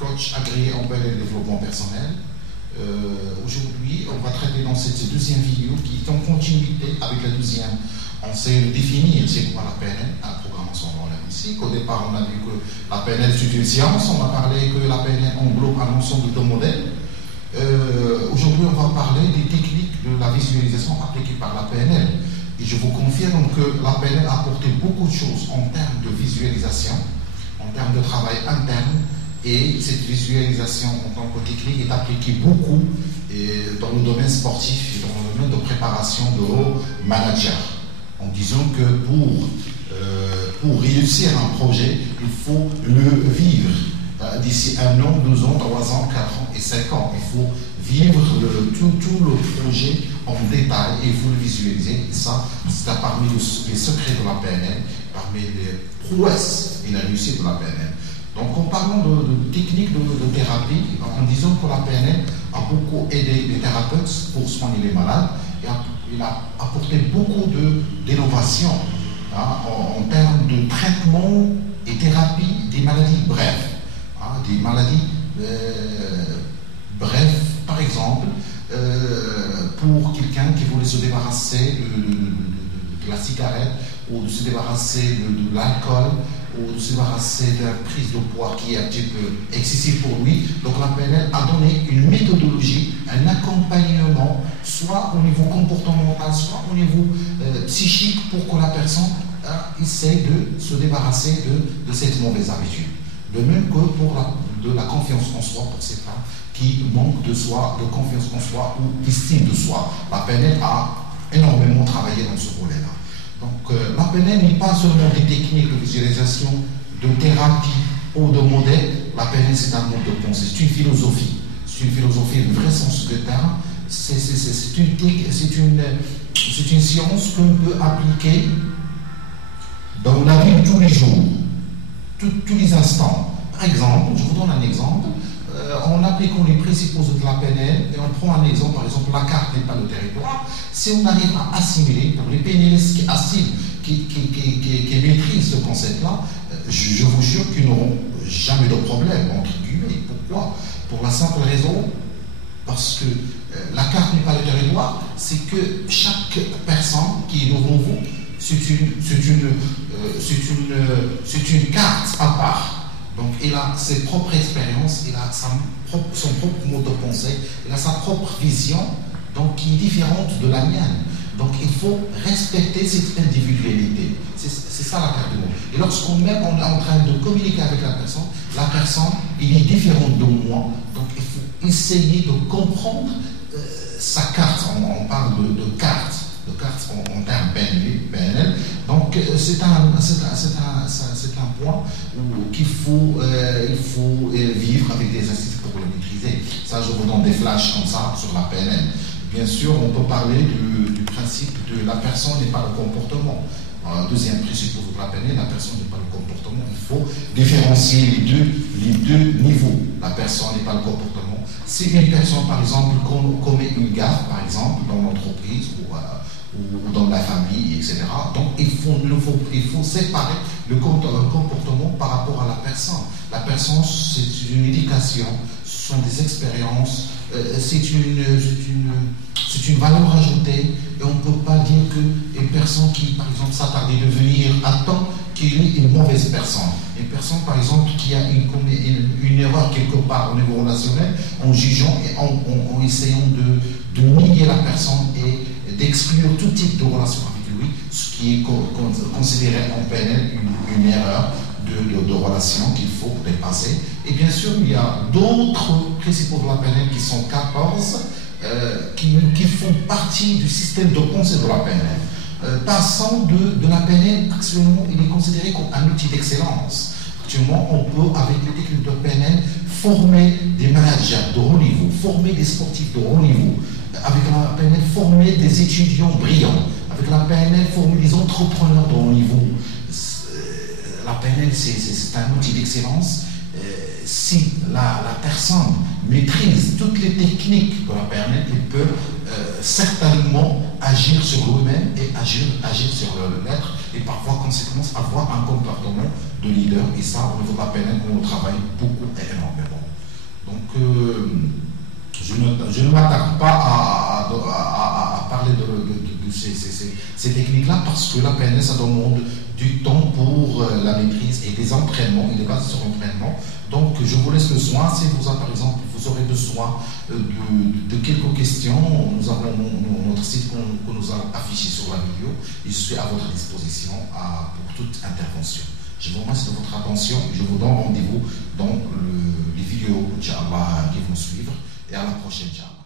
coach agréé en PNL développement personnel. Aujourd'hui, on va traiter dans cette deuxième vidéo qui est en continuité avec la deuxième. On sait définir c'est quoi la PNL, la programmation neurolinguistique. Au départ, on a vu que la PNL c'est une science, on a parlé que la PNL englobe un ensemble de modèles. Aujourd'hui, on va parler des techniques de la visualisation appliquées par la PNL. Et je vous confirme que la PNL a apporté beaucoup de choses en termes de visualisation, en termes de travail interne, et cette visualisation en tant que technique est appliquée beaucoup dans le domaine sportif et dans le domaine de préparation de hauts managers. En disant que pour réussir un projet, il faut le vivre d'ici 1 an, 2 ans, 3 ans, 4 ans et 5 ans. Il faut vivre tout le projet en détail et il faut le visualiser. Et ça, c'est parmi les secrets de la PNL, parmi les prouesses et la réussite de la PNL. Donc en parlant de techniques de thérapie, en disant que la PNL a beaucoup aidé les thérapeutes pour soigner les malades, et il a apporté beaucoup d'innovations en termes de traitement et thérapie des maladies brèves. Des maladies brèves, par exemple, pour quelqu'un qui voulait se débarrasser de la cigarette ou de se débarrasser de l'alcool ou de se débarrasser de la prise de poids qui est un petit peu excessive pour lui. Donc la PNL a donné une méthodologie, un accompagnement, soit au niveau comportemental, soit au niveau psychique, pour que la personne essaie de se débarrasser de cette mauvaise habitude. De même que pour de la confiance en soi pour ces femmes qui manquent de soi, de confiance en soi ou d'estime de soi. La PNL a énormément travaillé dans ce volet-là. Donc la PNL n'est pas seulement des techniques de visualisation, de thérapie ou de modèle. La PNL, c'est un mode de pensée, c'est une philosophie. C'est une philosophie, le vrai sens du terme. C'est une science qu'on peut appliquer dans la vie de tous les jours, tous les instants. Par exemple, je vous donne un exemple. En appliquant les principaux de la PNL, et on prend un exemple, par exemple, la carte n'est pas le territoire. Si on arrive à assimiler, pour les PNListes qui assimilent, qui maîtrisent ce concept-là, je vous jure qu'ils n'auront jamais de problème, entre guillemets. Pourquoi? Pour la simple raison, parce que la carte n'est pas le territoire, c'est que chaque personne qui est devant vous, c'est une carte à part. Donc, il a ses propres expériences, il a son propre mode de pensée, il a sa propre vision, donc qui est différente de la mienne. Donc, il faut respecter cette individualité. C'est ça la carte de monde. Et lorsqu'on est en train de communiquer avec la personne, il est différente de moi. Donc, il faut essayer de comprendre sa carte. On parle de carte. De cartes en termes PNL. Donc c'est un point qu'il faut, vivre avec des astuces pour le maîtriser. Ça, je vous donne des flashs comme ça sur la PNL. Bien sûr, on peut parler du principe de la personne n'est pas le comportement. Deuxième principe de la PNL, la personne n'est pas le comportement. Il faut différencier les deux niveaux. La personne n'est pas le comportement. Si une personne, par exemple, commet une gaffe, par exemple, dans l'entreprise ou dans la famille, etc. Donc, il faut séparer le comportement par rapport à la personne. La personne, c'est une éducation, ce sont des expériences, c'est une valeur ajoutée, et on ne peut pas dire qu'une personne qui, par exemple, s'attarde de venir à temps, qu'il est une mauvaise personne. Une personne, par exemple, qui a une erreur quelque part au niveau relationnel, en jugeant et en essayant de nier la personne et d'exclure tout type de relation avec lui, ce qui est considéré en PNL une erreur de relation qu'il faut dépasser. Et bien sûr, il y a d'autres principes de la PNL qui sont 14, qui font partie du système de pensée de la PNL. Passant de la PNL, actuellement, il est considéré comme un outil d'excellence. Actuellement, on peut, avec les techniques de PNL, former des managers de haut niveau, former des sportifs de haut niveau, avec la PNL, former des étudiants brillants, avec la PNL, former des entrepreneurs de haut niveau. La PNL, c'est un outil d'excellence. Si la personne maîtrise toutes les techniques de la PNL, il peut certainement agir sur lui-même et agir sur l'être, et parfois, conséquence, avoir un comportement de leader. Et ça, au niveau de la PNL, on travaille beaucoup et énormément. pas à parler de ces techniques-là parce que la PNL, ça demande du temps pour la maîtrise et des entraînements, il est basé sur l'entraînement. Donc je vous laisse le soin. Si vous, par exemple, vous aurez besoin de quelques questions, nous avons notre site que nous allons afficher sur la vidéo et je suis à votre disposition pour toute intervention. Je vous remercie de votre attention et je vous donne rendez-vous dans les vidéos, Inch'Allah, qui vont suivre et à la prochaine, Inch'Allah.